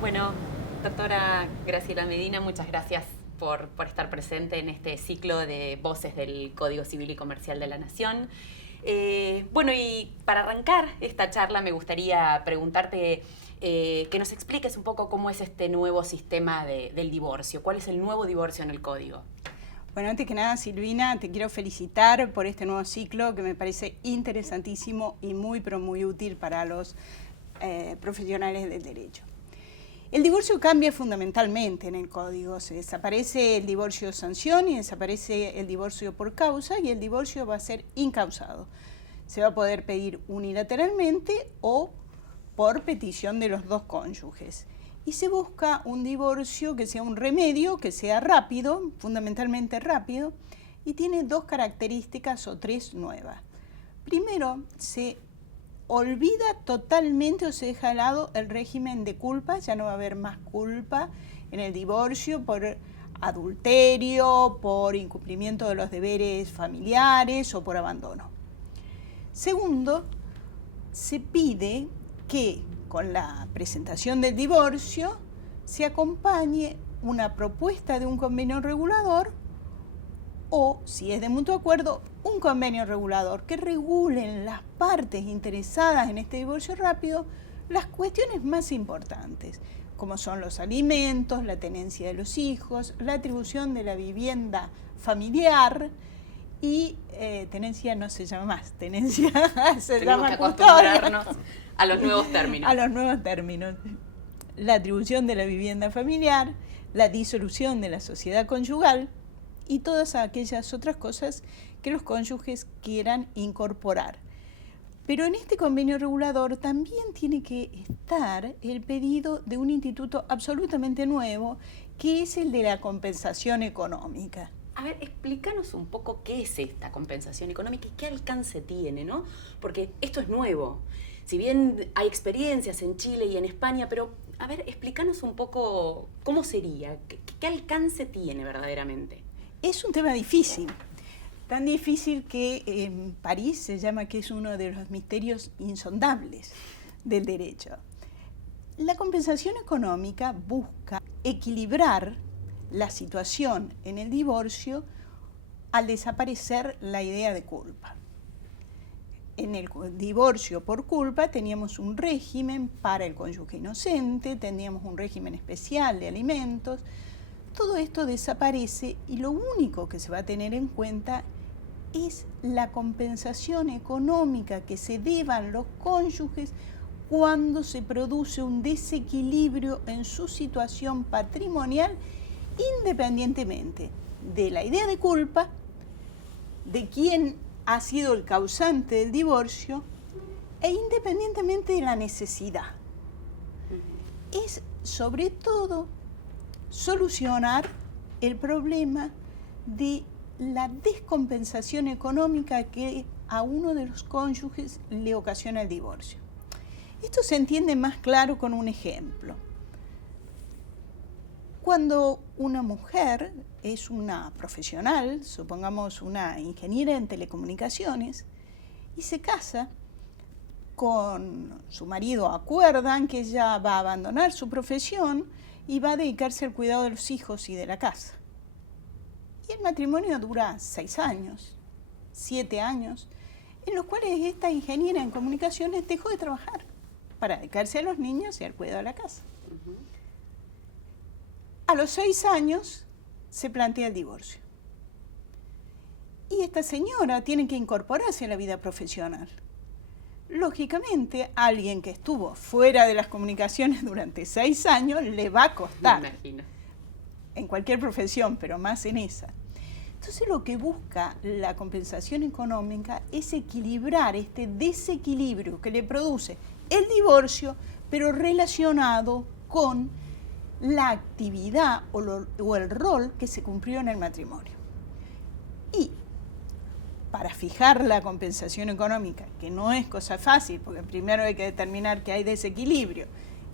Bueno, doctora Graciela Medina, muchas gracias por estar presente en este ciclo de voces del Código Civil y Comercial de la Nación. Bueno, y para arrancar esta charla me gustaría preguntarte que nos expliques un poco cómo es este nuevo sistema del divorcio. ¿Cuál es el nuevo divorcio en el Código? Bueno, antes que nada, Silvina, te quiero felicitar por este nuevo ciclo que me parece interesantísimo y muy, pero muy útil para los profesionales del derecho. El divorcio cambia fundamentalmente en el Código. Se desaparece el divorcio sanción y desaparece el divorcio por causa, y el divorcio va a ser incausado. Se va a poder pedir unilateralmente o por petición de los dos cónyuges. Y se busca un divorcio que sea un remedio, que sea rápido, fundamentalmente rápido, y tiene dos características o tres nuevas. Primero, se olvida totalmente o se deja de lado el régimen de culpa. Ya no va a haber más culpa en el divorcio por adulterio, por incumplimiento de los deberes familiares o por abandono. Segundo, se pide que con la presentación del divorcio se acompañe una propuesta de un convenio regulador o, si es de mutuo acuerdo, un convenio regulador que regulen las partes interesadas en este divorcio rápido las cuestiones más importantes, como son los alimentos, la tenencia de los hijos, la atribución de la vivienda familiar y tenencia no se llama más, tenencia se llama custodia. A los nuevos términos. A los nuevos términos. La atribución de la vivienda familiar, la disolución de la sociedad conyugal y todas aquellas otras cosas que los cónyuges quieran incorporar. Pero en este convenio regulador también tiene que estar el pedido de un instituto absolutamente nuevo, que es el de la compensación económica. A ver, explícanos un poco qué es esta compensación económica y qué alcance tiene, ¿no? Porque esto es nuevo. Si bien hay experiencias en Chile y en España, pero, a ver, explícanos un poco cómo sería, qué alcance tiene verdaderamente. Es un tema difícil, tan difícil que en París se llama que es uno de los misterios insondables del derecho. La compensación económica busca equilibrar la situación en el divorcio al desaparecer la idea de culpa. En el divorcio por culpa teníamos un régimen para el cónyuge inocente, teníamos un régimen especial de alimentos. Todo esto desaparece y lo único que se va a tener en cuenta es la compensación económica que se deban los cónyuges cuando se produce un desequilibrio en su situación patrimonial, independientemente de la idea de culpa, de quién ha sido el causante del divorcio e independientemente de la necesidad. Es sobre todo solucionar el problema de la descompensación económica que a uno de los cónyuges le ocasiona el divorcio. Esto se entiende más claro con un ejemplo. Cuando una mujer es una profesional, supongamos una ingeniera en telecomunicaciones, y se casa con su marido, acuerdan que ella va a abandonar su profesión y va a dedicarse al cuidado de los hijos y de la casa. Y el matrimonio dura 6 años, 7 años, en los cuales esta ingeniera en comunicaciones dejó de trabajar para dedicarse a los niños y al cuidado de la casa. A los 6 años se plantea el divorcio. Y esta señora tiene que incorporarse a la vida profesional. Lógicamente, alguien que estuvo fuera de las comunicaciones durante 6 años le va a costar. Me imagino. En cualquier profesión, pero más en esa. Entonces lo que busca la compensación económica es equilibrar este desequilibrio que le produce el divorcio, pero relacionado con la actividad o el rol que se cumplió en el matrimonio. Y para fijar la compensación económica, que no es cosa fácil, porque primero hay que determinar que hay desequilibrio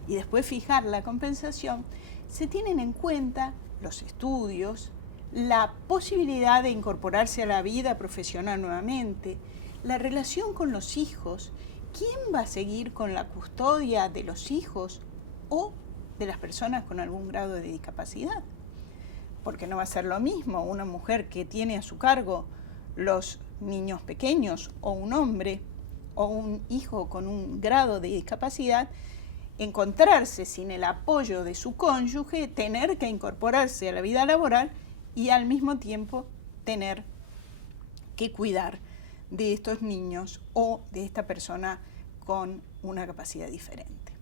y después fijar la compensación, se tienen en cuenta los estudios, la posibilidad de incorporarse a la vida profesional nuevamente, la relación con los hijos, quién va a seguir con la custodia de los hijos o de las personas con algún grado de discapacidad. Porque no va a ser lo mismo una mujer que tiene a su cargo los niños pequeños o un hombre o un hijo con un grado de discapacidad, encontrarse sin el apoyo de su cónyuge, tener que incorporarse a la vida laboral y al mismo tiempo tener que cuidar de estos niños o de esta persona con una capacidad diferente.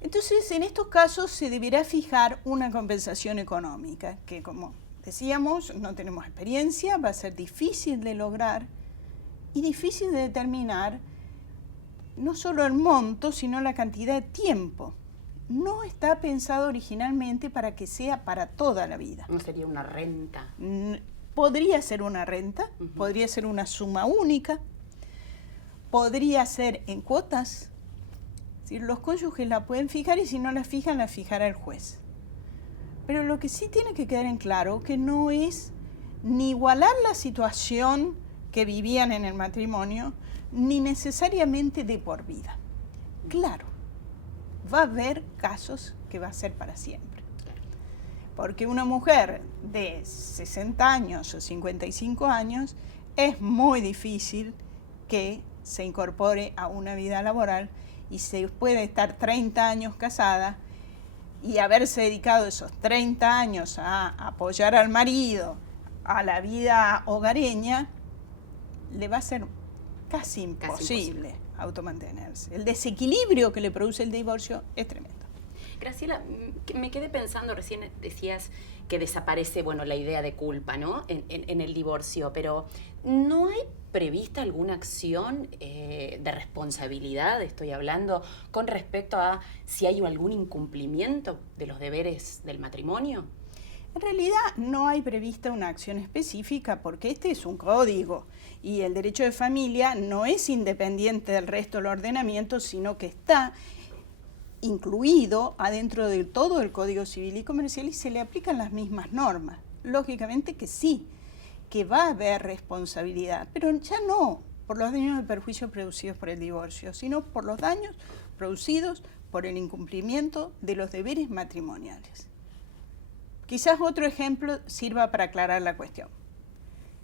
Entonces, en estos casos se deberá fijar una compensación económica, que como decíamos, no tenemos experiencia, va a ser difícil de lograr y difícil de determinar no solo el monto, sino la cantidad de tiempo. No está pensado originalmente para que sea para toda la vida. ¿No sería una renta? Podría ser una renta, podría ser una suma única, podría ser en cuotas. Es decir, los cónyuges la pueden fijar y si no la fijan, la fijará el juez. Pero lo que sí tiene que quedar en claro que no es ni igualar la situación que vivían en el matrimonio, ni necesariamente de por vida. Claro, va a haber casos que va a ser para siempre. Porque una mujer de 60 años o 55 años es muy difícil que se incorpore a una vida laboral y se puede estar 30 años casada y haberse dedicado esos 30 años a apoyar al marido, a la vida hogareña, le va a ser casi imposible automantenerse. El desequilibrio que le produce el divorcio es tremendo. Graciela, me quedé pensando, recién decías que desaparece, bueno, la idea de culpa, ¿no? En el divorcio, pero ¿no hay prevista alguna acción de responsabilidad, estoy hablando, con respecto a si hay algún incumplimiento de los deberes del matrimonio? En realidad no hay prevista una acción específica porque este es un código y el derecho de familia no es independiente del resto del ordenamiento, sino que está incluido adentro de todo el Código Civil y Comercial y se le aplican las mismas normas. Lógicamente que sí, que va a haber responsabilidad, pero ya no por los daños y perjuicios producidos por el divorcio, sino por los daños producidos por el incumplimiento de los deberes matrimoniales. Quizás otro ejemplo sirva para aclarar la cuestión.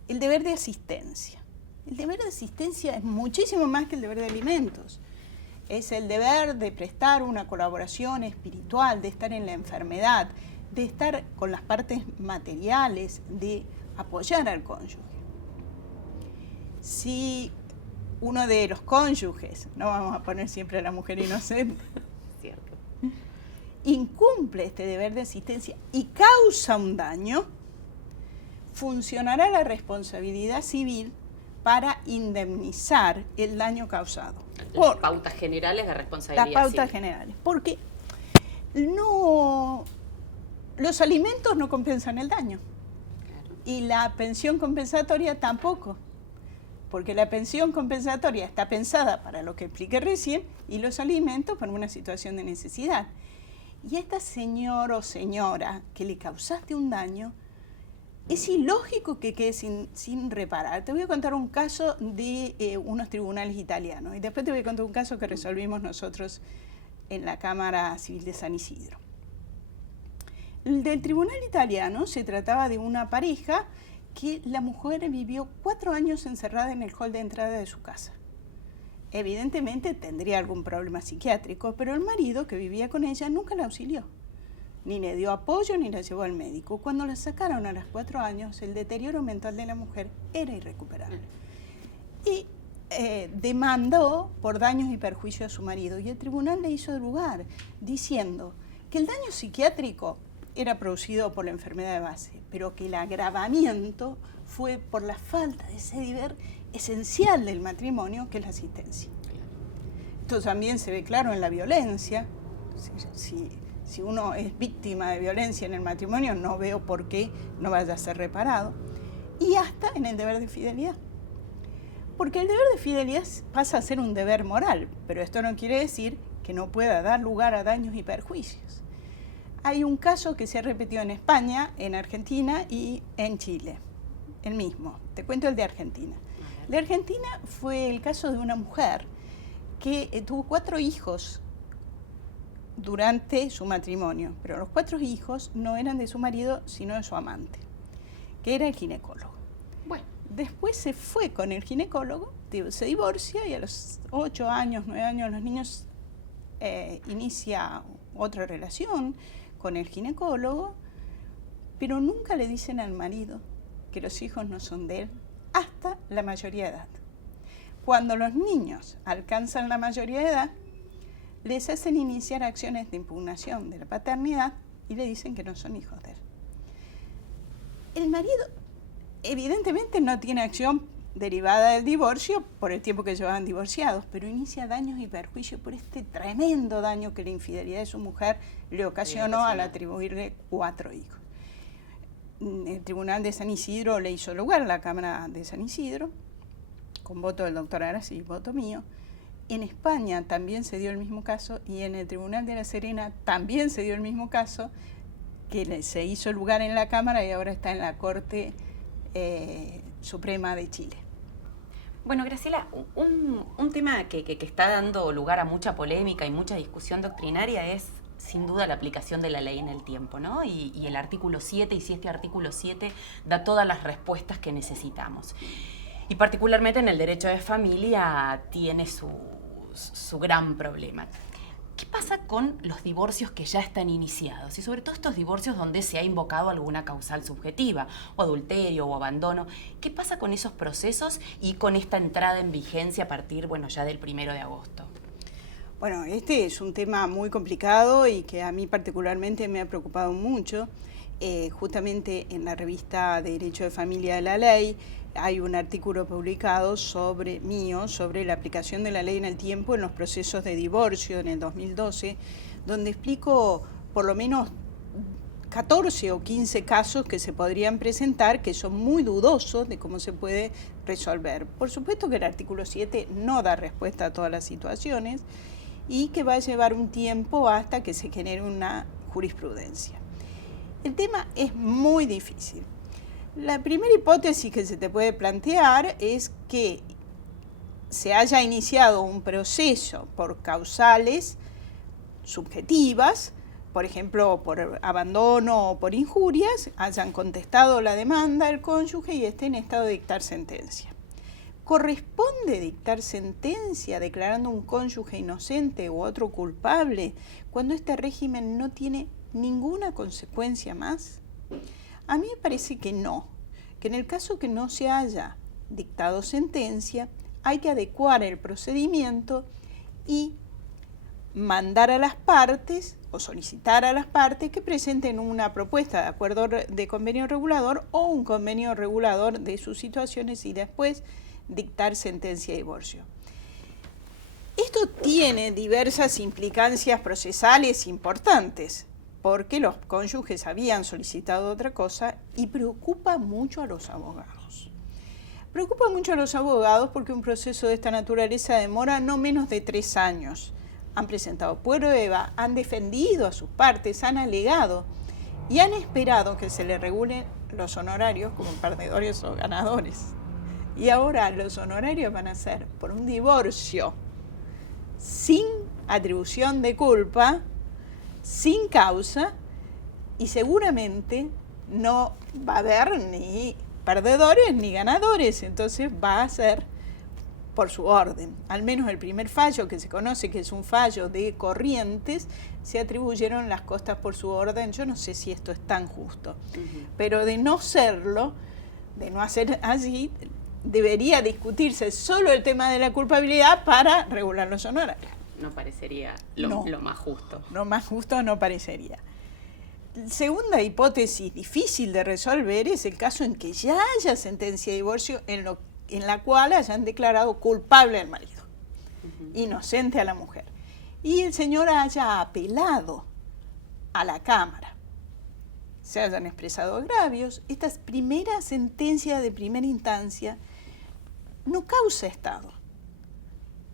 El deber de asistencia. El deber de asistencia es muchísimo más que el deber de alimentos. Es el deber de prestar una colaboración espiritual, de estar en la enfermedad, de estar con las partes materiales, de apoyar al cónyuge. Si uno de los cónyuges, no vamos a poner siempre a la mujer inocente, Cierto, incumple este deber de asistencia y causa un daño, funcionará la responsabilidad civil para indemnizar el daño causado. Las pautas generales de responsabilidad Las pautas civil. generales, porque no, los alimentos no compensan el daño. Claro. Y la pensión compensatoria tampoco, porque la pensión compensatoria está pensada para lo que expliqué recién y los alimentos para una situación de necesidad. Y a esta señor o señora que le causaste un daño, es ilógico que quede sin reparar. Te voy a contar un caso de unos tribunales italianos y después te voy a contar un caso que resolvimos nosotros en la Cámara Civil de San Isidro. El del tribunal italiano se trataba de una pareja que la mujer vivió 4 años encerrada en el hall de entrada de su casa. Evidentemente tendría algún problema psiquiátrico, pero el marido que vivía con ella nunca la auxilió, ni le dio apoyo ni la llevó al médico. Cuando la sacaron a los 4 años, el deterioro mental de la mujer era irrecuperable. Y demandó por daños y perjuicios a su marido, y el tribunal le hizo lugar, diciendo que el daño psiquiátrico era producido por la enfermedad de base, pero que el agravamiento fue por la falta de ese deber esencial del matrimonio, que es la asistencia. Esto también se ve claro en la violencia. Si uno es víctima de violencia en el matrimonio, no veo por qué no vaya a ser reparado. Y hasta en el deber de fidelidad. Porque el deber de fidelidad pasa a ser un deber moral, pero esto no quiere decir que no pueda dar lugar a daños y perjuicios. Hay un caso que se ha repetido en España, en Argentina y en Chile, el mismo. Te cuento el de Argentina. El de Argentina fue el caso de una mujer que tuvo 4 hijos durante su matrimonio, pero los 4 hijos no eran de su marido, sino de su amante, que era el ginecólogo. Bueno, Después se fue con el ginecólogo, se divorcia y a los 8 años, 9 años los niños inicia otra relación con el ginecólogo, pero nunca le dicen al marido que los hijos no son de él hasta la mayoría de edad. Cuando los niños alcanzan la mayoría de edad, les hacen iniciar acciones de impugnación de la paternidad y le dicen que no son hijos de él. El marido evidentemente no tiene acción derivada del divorcio por el tiempo que llevaban divorciados, pero inicia daños y perjuicios por este tremendo daño que la infidelidad de su mujer le ocasionó al atribuirle 4 hijos. El Tribunal de San Isidro le hizo lugar, la Cámara de San Isidro, con voto del doctor Arasi y voto mío. En España también se dio el mismo caso y en el Tribunal de La Serena también se dio el mismo caso, que se hizo lugar en la Cámara y ahora está en la Corte Suprema de Chile. bueno, Graciela, un tema que está dando lugar a mucha polémica y mucha discusión doctrinaria es sin duda la aplicación de la ley en el tiempo, ¿no? Y el artículo 7, y si este artículo 7 da todas las respuestas que necesitamos. Y particularmente en el derecho de familia tiene su gran problema. ¿Qué pasa con los divorcios que ya están iniciados? Y sobre todo estos divorcios donde se ha invocado alguna causal subjetiva, o adulterio, o abandono. ¿Qué pasa con esos procesos y con esta entrada en vigencia a partir, bueno, ya del 1 de agosto? Bueno, este es un tema muy complicado y que a mí particularmente me ha preocupado mucho. Justamente en la revista Derecho de Familia de la Ley hay un artículo publicado sobre la aplicación de la ley en el tiempo en los procesos de divorcio en el 2012, donde explico por lo menos 14 o 15 casos que se podrían presentar que son muy dudosos de cómo se puede resolver. Por supuesto que el artículo 7 no da respuesta a todas las situaciones y que va a llevar un tiempo hasta que se genere una jurisprudencia. El tema es muy difícil. La primera hipótesis que se te puede plantear es que se haya iniciado un proceso por causales subjetivas, por ejemplo, por abandono o por injurias, hayan contestado la demanda el cónyuge y esté en estado de dictar sentencia. ¿Corresponde dictar sentencia declarando un cónyuge inocente u otro culpable cuando este régimen no tiene ninguna consecuencia más? A mí me parece que no, que en el caso que no se haya dictado sentencia, hay que adecuar el procedimiento y mandar a las partes o solicitar a las partes que presenten una propuesta de acuerdo de convenio regulador o un convenio regulador de sus situaciones y después dictar sentencia de divorcio. Esto tiene diversas implicancias procesales importantes, porque los cónyuges habían solicitado otra cosa y preocupa mucho a los abogados. Preocupa mucho a los abogados porque un proceso de esta naturaleza demora no menos de 3 años. Han presentado prueba, han defendido a sus partes, han alegado y han esperado que se les regulen los honorarios como perdedores o ganadores. Y ahora los honorarios van a ser por un divorcio sin atribución de culpa, sin causa, y seguramente no va a haber ni perdedores ni ganadores, entonces va a ser por su orden. Al menos el primer fallo que se conoce, que es un fallo de Corrientes, se atribuyeron las costas por su orden. Yo no sé si esto es tan justo, pero de no serlo, de no hacer así, debería discutirse solo el tema de la culpabilidad para regular los honorarios. No parecería lo más justo. Lo más justo no parecería. Segunda hipótesis difícil de resolver es el caso en que ya haya sentencia de divorcio en la cual hayan declarado culpable al marido, inocente a la mujer, y el señor haya apelado a la Cámara. Se hayan expresado agravios. Esta primera sentencia de primera instancia no causa estado,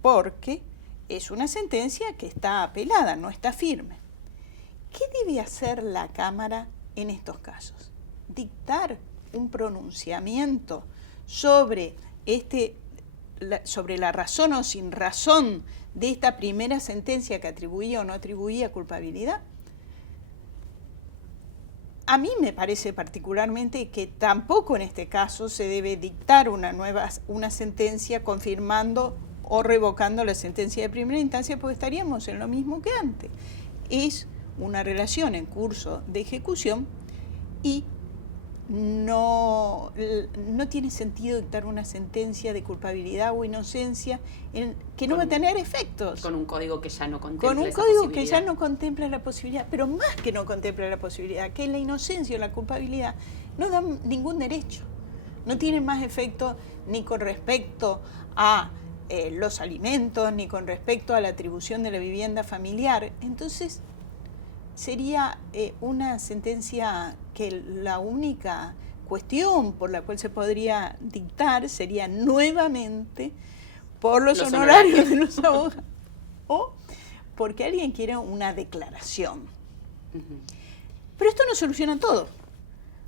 porque es una sentencia que está apelada, no está firme. ¿Qué debe hacer la Cámara en estos casos? Dictar un pronunciamiento sobre sobre la razón o sin razón de esta primera sentencia que atribuía o no atribuía culpabilidad. A mí me parece particularmente que tampoco en este caso se debe dictar una sentencia confirmando o revocando la sentencia de primera instancia, porque estaríamos en lo mismo que antes. Es una relación en curso de ejecución y no tiene sentido dictar una sentencia de culpabilidad o inocencia que no va a tener efectos. Con un código que ya no contempla Con un esa código posibilidad. que ya no contempla la posibilidad, pero más que no contempla la posibilidad, que la inocencia o la culpabilidad no dan ningún derecho. No tienen más efecto ni con respecto a los alimentos, ni con respecto a la atribución de la vivienda familiar. Entonces, sería una sentencia que la única cuestión por la cual se podría dictar sería nuevamente por los honorarios de los abogados o porque alguien quiere una declaración. Uh-huh. Pero esto no soluciona todo,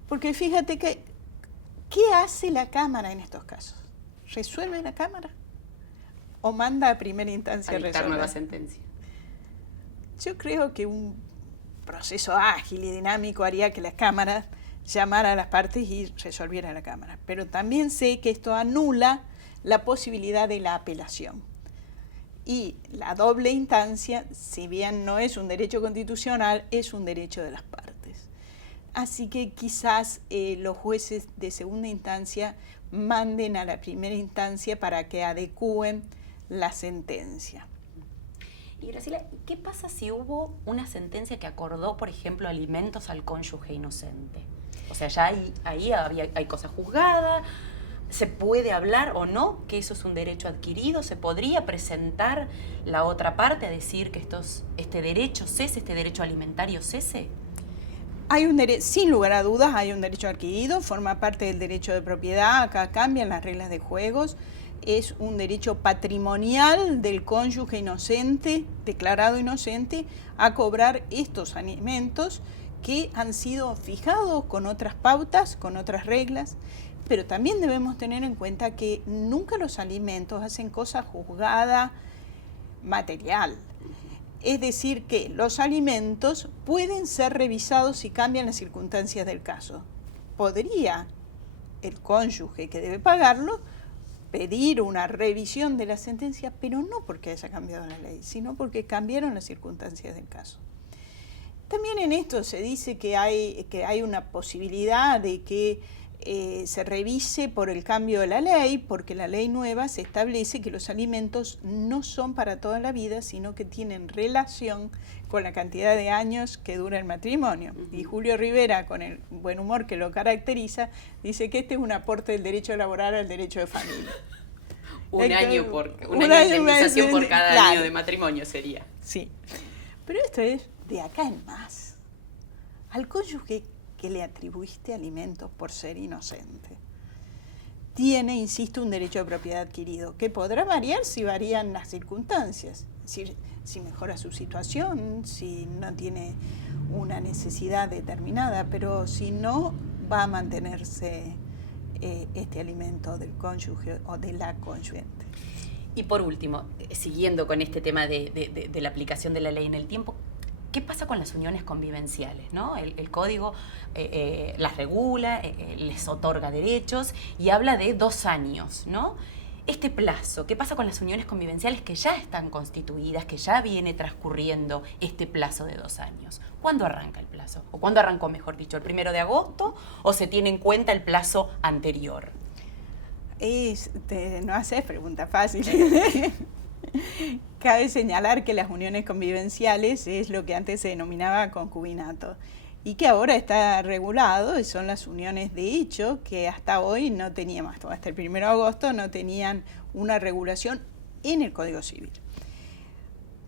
porque fíjate que ¿qué hace la Cámara en estos casos? ¿Resuelve la Cámara? ¿O manda a primera instancia a dictar nueva sentencia? Yo creo que un proceso ágil y dinámico haría que la Cámara llamara a las partes y resolviera la Cámara. Pero también sé que esto anula la posibilidad de la apelación. Y la doble instancia, si bien no es un derecho constitucional, es un derecho de las partes. Así que quizás los jueces de segunda instancia manden a la primera instancia para que adecúen la sentencia. Y Graciela, ¿qué pasa si hubo una sentencia que acordó, por ejemplo, alimentos al cónyuge inocente? O sea, ya ahí hay cosa juzgada, ¿se puede hablar o no que eso es un derecho adquirido? ¿Se podría presentar la otra parte a decir que este derecho cese, este derecho alimentario cese? Sin lugar a dudas, hay un derecho adquirido, forma parte del derecho de propiedad, acá cambian las reglas de juegos. Es un derecho patrimonial del cónyuge inocente, declarado inocente, a cobrar estos alimentos que han sido fijados con otras pautas, con otras reglas, pero también debemos tener en cuenta que nunca los alimentos hacen cosa juzgada material. Es decir, que los alimentos pueden ser revisados si cambian las circunstancias del caso. Podría el cónyuge que debe pagarlo pedir una revisión de la sentencia, pero no porque haya cambiado la ley, sino porque cambiaron las circunstancias del caso. También en esto se dice que hay una posibilidad de que se revise por el cambio de la ley, porque la ley nueva se establece que los alimentos no son para toda la vida, sino que tienen relación con la cantidad de años que dura el matrimonio. Y Julio Rivera, con el buen humor que lo caracteriza, dice que este es un aporte del derecho laboral al derecho de familia. Una indemnización por cada año de matrimonio sería. Sí, pero esto es de acá en más. Al cónyuge que le atribuiste alimentos por ser inocente tiene, insisto, un derecho de propiedad adquirido, que podrá variar si varían las circunstancias. Es decir, si mejora su situación, si no tiene una necesidad determinada, pero si no, va a mantenerse este alimento del cónyuge o de la cónyuente. Y por último, siguiendo con este tema de la aplicación de la ley en el tiempo, ¿qué pasa con las uniones convivenciales, ¿no? El código las regula, les otorga derechos y habla de 2 años, ¿no? Este plazo, ¿qué pasa con las uniones convivenciales que ya están constituidas, que ya viene transcurriendo este plazo de 2 años? ¿Cuándo arranca el plazo? ¿O cuándo arrancó, mejor dicho, el 1 de agosto? ¿O se tiene en cuenta el plazo anterior? No haces pregunta fácil. Cabe señalar que las uniones convivenciales es lo que antes se denominaba concubinato y que ahora está regulado, y son las uniones de hecho que hasta hoy no teníamos, hasta el 1 de agosto no tenían una regulación en el Código Civil.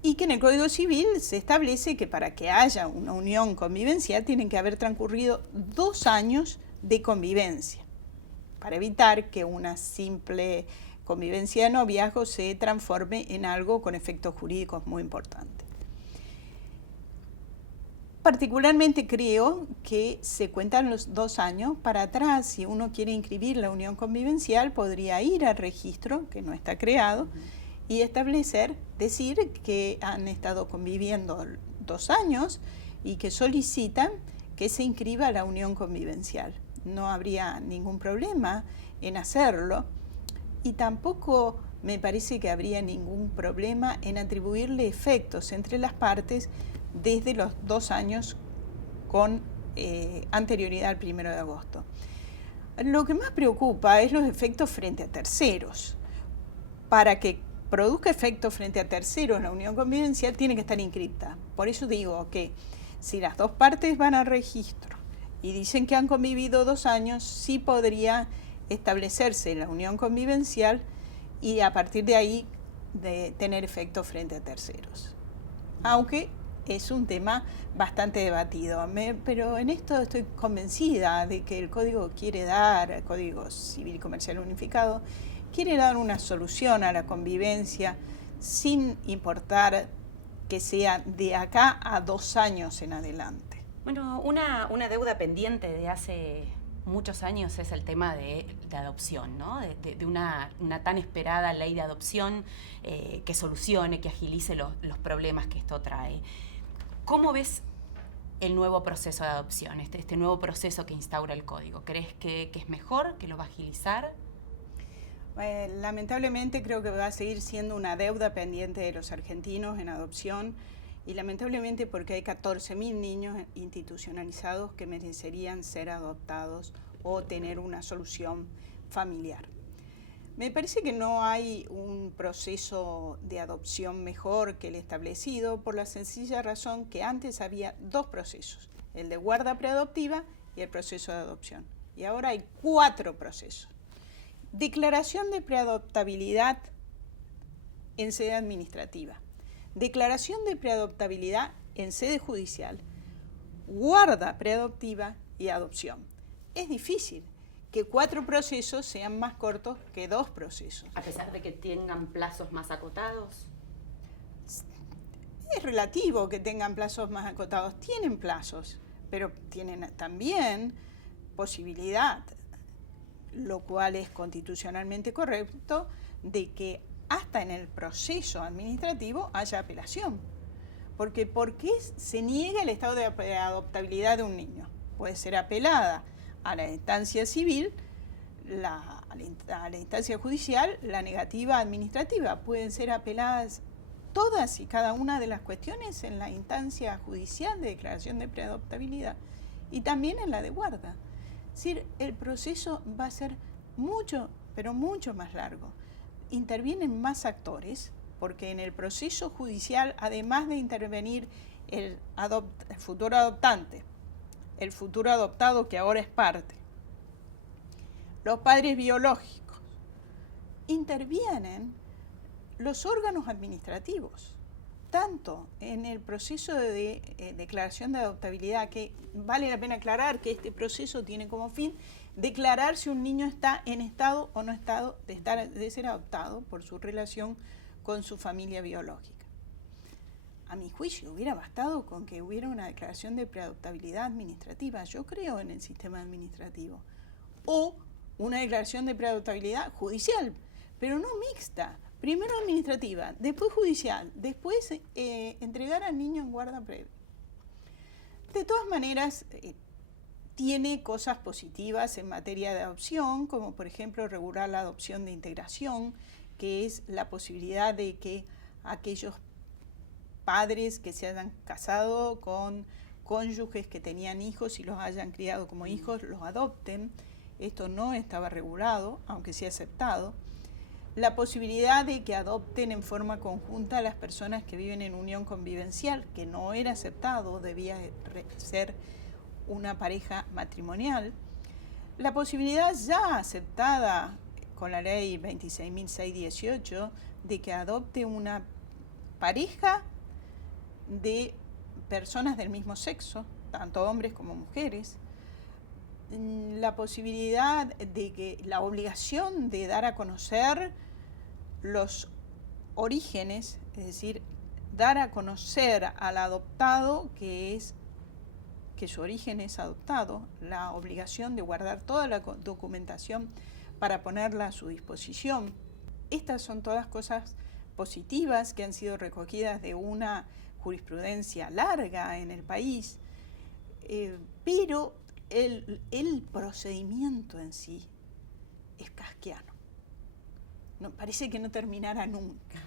Y que en el Código Civil se establece que para que haya una unión convivencial tienen que haber transcurrido 2 años de convivencia para evitar que una simple convivencia de noviazgo se transforme en algo con efectos jurídicos muy importantes. particularmente creo que se cuentan los 2 años para atrás. Si uno quiere inscribir la unión convivencial, podría ir al registro, que no está creado, y establecer, decir que han estado conviviendo 2 años y que solicitan que se inscriba la unión convivencial. No habría ningún problema en hacerlo y tampoco me parece que habría ningún problema en atribuirle efectos entre las partes desde los 2 años con anterioridad al 1 de agosto. Lo que más preocupa es los efectos frente a terceros. Para que produzca efectos frente a terceros la unión convivencial tiene que estar inscripta. Por eso digo que si las 2 partes van al registro y dicen que han convivido 2 años, sí podría establecerse la unión convivencial y a partir de ahí de tener efectos frente a terceros. Aunque es un tema bastante debatido, pero en esto estoy convencida de que el Código el Código Civil y Comercial Unificado, quiere dar una solución a la convivencia sin importar que sea de acá a 2 años en adelante. Bueno, una deuda pendiente de hace muchos años es el tema de adopción, ¿no? De una tan esperada ley de adopción que solucione, que agilice los problemas que esto trae. ¿Cómo ves el nuevo proceso de adopción, este nuevo proceso que instaura el Código? ¿Crees que es mejor, que lo va a agilizar? Lamentablemente creo que va a seguir siendo una deuda pendiente de los argentinos en adopción y lamentablemente porque hay 14.000 niños institucionalizados que merecerían ser adoptados o tener una solución familiar. Me parece que no hay un proceso de adopción mejor que el establecido por la sencilla razón que antes había 2 procesos, el de guarda preadoptiva y el proceso de adopción. Y ahora hay 4 procesos. Declaración de preadoptabilidad en sede administrativa, declaración de preadoptabilidad en sede judicial, guarda preadoptiva y adopción. Es difícil que 4 procesos sean más cortos que 2 procesos. A pesar de que tengan plazos más acotados. Es relativo que tengan plazos más acotados. Tienen plazos, pero tienen también posibilidad, lo cual es constitucionalmente correcto, de que hasta en el proceso administrativo haya apelación. Porque ¿por qué se niega el estado de adoptabilidad de un niño? Puede ser apelada a la instancia civil, a la instancia judicial, la negativa administrativa. Pueden ser apeladas todas y cada una de las cuestiones en la instancia judicial de declaración de preadoptabilidad y también en la de guarda. Es decir, el proceso va a ser mucho, pero mucho más largo. Intervienen más actores, porque en el proceso judicial, además de intervenir el futuro adoptante, el futuro adoptado que ahora es parte, los padres biológicos, intervienen los órganos administrativos, tanto en el proceso de declaración de adoptabilidad, que vale la pena aclarar que este proceso tiene como fin declarar si un niño está en estado o no estado de ser adoptado por su relación con su familia biológica. A mi juicio hubiera bastado con que hubiera una declaración de preadoptabilidad administrativa, yo creo en el sistema administrativo, o una declaración de preadoptabilidad judicial, pero no mixta. Primero administrativa, después judicial, después entregar al niño en guarda previa. De todas maneras, tiene cosas positivas en materia de adopción, como por ejemplo regular la adopción de integración, que es la posibilidad de que aquellos padres que se hayan casado con cónyuges que tenían hijos y los hayan criado como hijos, los adopten. Esto no estaba regulado, aunque sí aceptado. La posibilidad de que adopten en forma conjunta a las personas que viven en unión convivencial, que no era aceptado, debía ser una pareja matrimonial. La posibilidad ya aceptada con la ley 26.618 de que adopte una pareja de personas del mismo sexo, tanto hombres como mujeres. La posibilidad de que la obligación de dar a conocer los orígenes, es decir, dar a conocer al adoptado que es que su origen es adoptado, la obligación de guardar toda la documentación para ponerla a su disposición. Estas son todas cosas positivas que han sido recogidas de una jurisprudencia larga en el país, pero el procedimiento en sí es kafkiano. No, parece que no terminará nunca.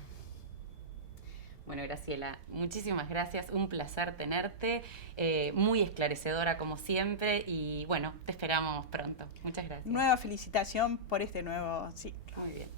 Bueno, Graciela, muchísimas gracias, un placer tenerte, muy esclarecedora como siempre y bueno, te esperamos pronto. Muchas gracias. Nueva felicitación por este nuevo ciclo. Muy bien.